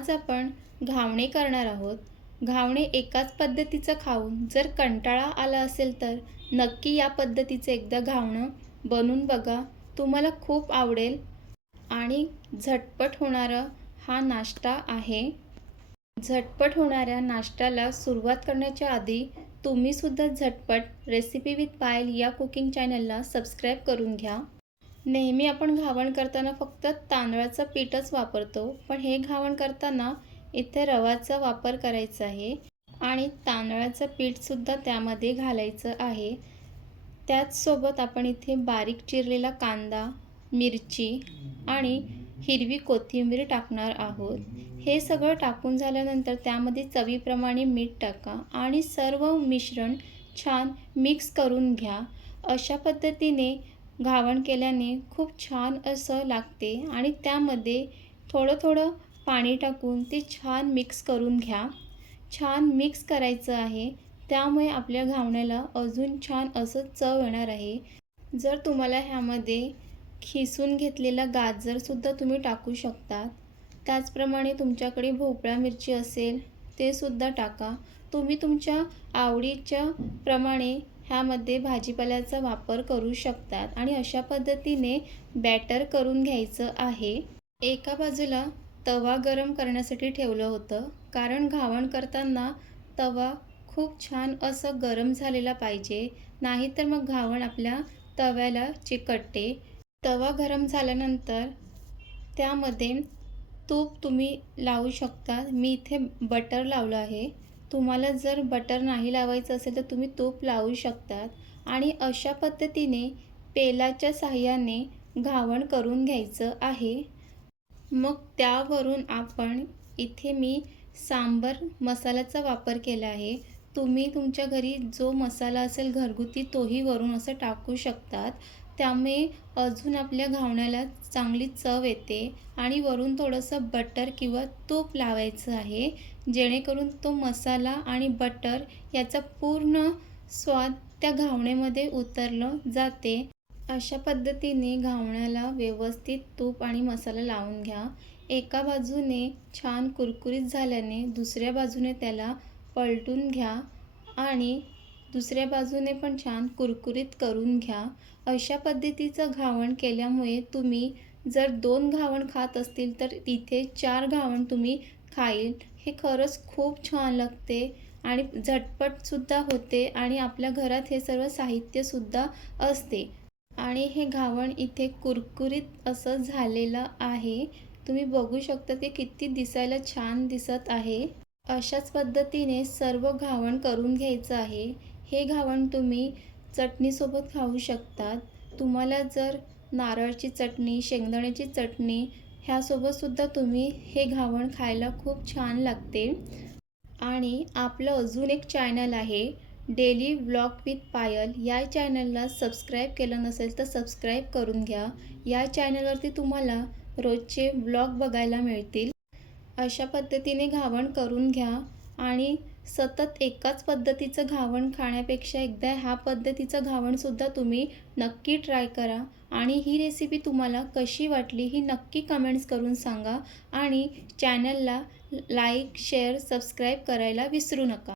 आज आपण घावणे करणार आहोत. घावणे एकाच पद्धतीचं खाऊन जर कंटाळा आला असेल तर नक्की या पद्धतीचं एकदा घावणं बनवून बघा. तुम्हाला खूप आवडेल आणि झटपट होणारा हा नाश्ता आहे. झटपट होणाऱ्या नाश्त्याला सुरुवात करण्याच्या आधी तुम्हीसुद्धा झटपट रेसिपी विथ पायल या कुकिंग चॅनलला सबस्क्राईब करून घ्या. नेहमी आपण घावण करताना फक्त तांदळाचं पीठच वापरतो पण हे घावण करताना इथे रवाचा वापर करायचा आहे आणि तांदळाचं पीठसुद्धा त्यामध्ये घालायचं आहे. त्याचसोबत आपण इथे बारीक चिरलेला कांदा मिरची आणि हिरवी कोथिंबीर टाकणार आहोत. हे सगळं टाकून झाल्यानंतर त्यामध्ये चवीप्रमाणे मीठ टाका आणि सर्व मिश्रण छान मिक्स करून घ्या. अशा पद्धतीने घावण केल्याने खूप छान असं लागते आणि त्यामध्ये थोडं थोडं पाणी टाकून ते छान मिक्स करून घ्या. छान मिक्स करायचं आहे. त्यामुळे आपल्या घावण्याला अजून छान असं चव येणार आहे. जर तुम्हाला ह्यामध्ये खिसून घेतलेला गाजरसुद्धा तुम्ही टाकू शकता त्याचप्रमाणे तुमच्याकडे भोपळा मिरची असेल ते सुद्धा टाका. तुम्ही तुमच्या आवडीच्या प्रमाणे ह्यामध्ये भाजीपाल्याचा वापर करू शकतात आणि अशा पद्धतीने बॅटर करून घ्यायचं आहे. एका बाजूला तवा गरम करण्यासाठी ठेवलं होतं कारण घावण करताना तवा खूप छान असं गरम झालेला पाहिजे नाहीतर मग घावण आपल्या तव्याला चिकटते. तवा गरम झाल्यानंतर त्यामध्ये तूप तुम्ही लावू शकता. मी इथे बटर लावलं आहे. तुम्हाला जर बटर नाही लावायचं असेल तर तुम्ही तूप लावू शकतात आणि अशा पद्धतीने पेलाच्या साह्याने घावण करून घ्यायचं आहे. मग त्यावरून आपण इथे मी सांबर मसाल्याचा वापर केला आहे. तुम्ही तुमच्या घरी जो मसाला असेल घरगुती तोही वरून असं टाकू शकतात. त्यामुळे अजून आपल्या घावण्याला चांगली चव येते आणि वरून थोडंसं बटर किंवा तूप लावायचं आहे जेणेकरून तो मसाला आणि बटर याचा पूर्ण स्वाद त्या घावण्यामध्ये उतरलं जाते. अशा पद्धतीने घावण्याला व्यवस्थित तूप आणि मसाला लावून घ्या. एका बाजूने छान कुरकुरीत झाल्याने दुसऱ्या बाजूने त्याला पलटून घ्या आणि दुसऱ्या बाजूने पण छान कुरकुरीत करून घ्या. अशा पद्धतीचं घावण केल्यामुळे तुम्ही जर दोन घावण खात असतील तर तिथे चार घावण तुम्ही खाईल. हे खरंच खूप छान लागते आणि झटपटसुद्धा होते आणि आपल्या घरात हे सर्व साहित्यसुद्धा असते. आणि हे घावण इथे कुरकुरीत असं झालेलं आहे. तुम्ही बघू शकता ते किती दिसायला छान दिसत आहे. अशाच पद्धतीने सर्व घावण करून घ्यायचं आहे. हे घावण तुम्ही चटणीसोबत खाऊ शकतात. तुम्हाला जर नारळची चटणी शेंगदाण्याची चटणी ह्यासोबतसुद्धा तुम्ही हे घावण खायला खूप छान लागते. आणि आपलं अजून एक चॅनल आहे डेली व्लॉग विथ पायल या चॅनलला सबस्क्राईब केलं नसेल तर सबस्क्राईब करून घ्या. या चॅनलवरती तुम्हाला रोजचे व्लॉग बघायला मिळतील. अशा पद्धतीने घावण करून घ्या आणि सतत एकाच पद्धतीचं घावण खाण्यापेक्षा एकदा ह्या पद्धतीचं घावणसुद्धा तुम्ही नक्की ट्राय करा. आणि ही रेसिपी तुम्हाला कशी वाटली ही नक्की कमेंट्स करून सांगा. आणि चॅनलला लाईक शेअर सबस्क्राईब करायला विसरू नका.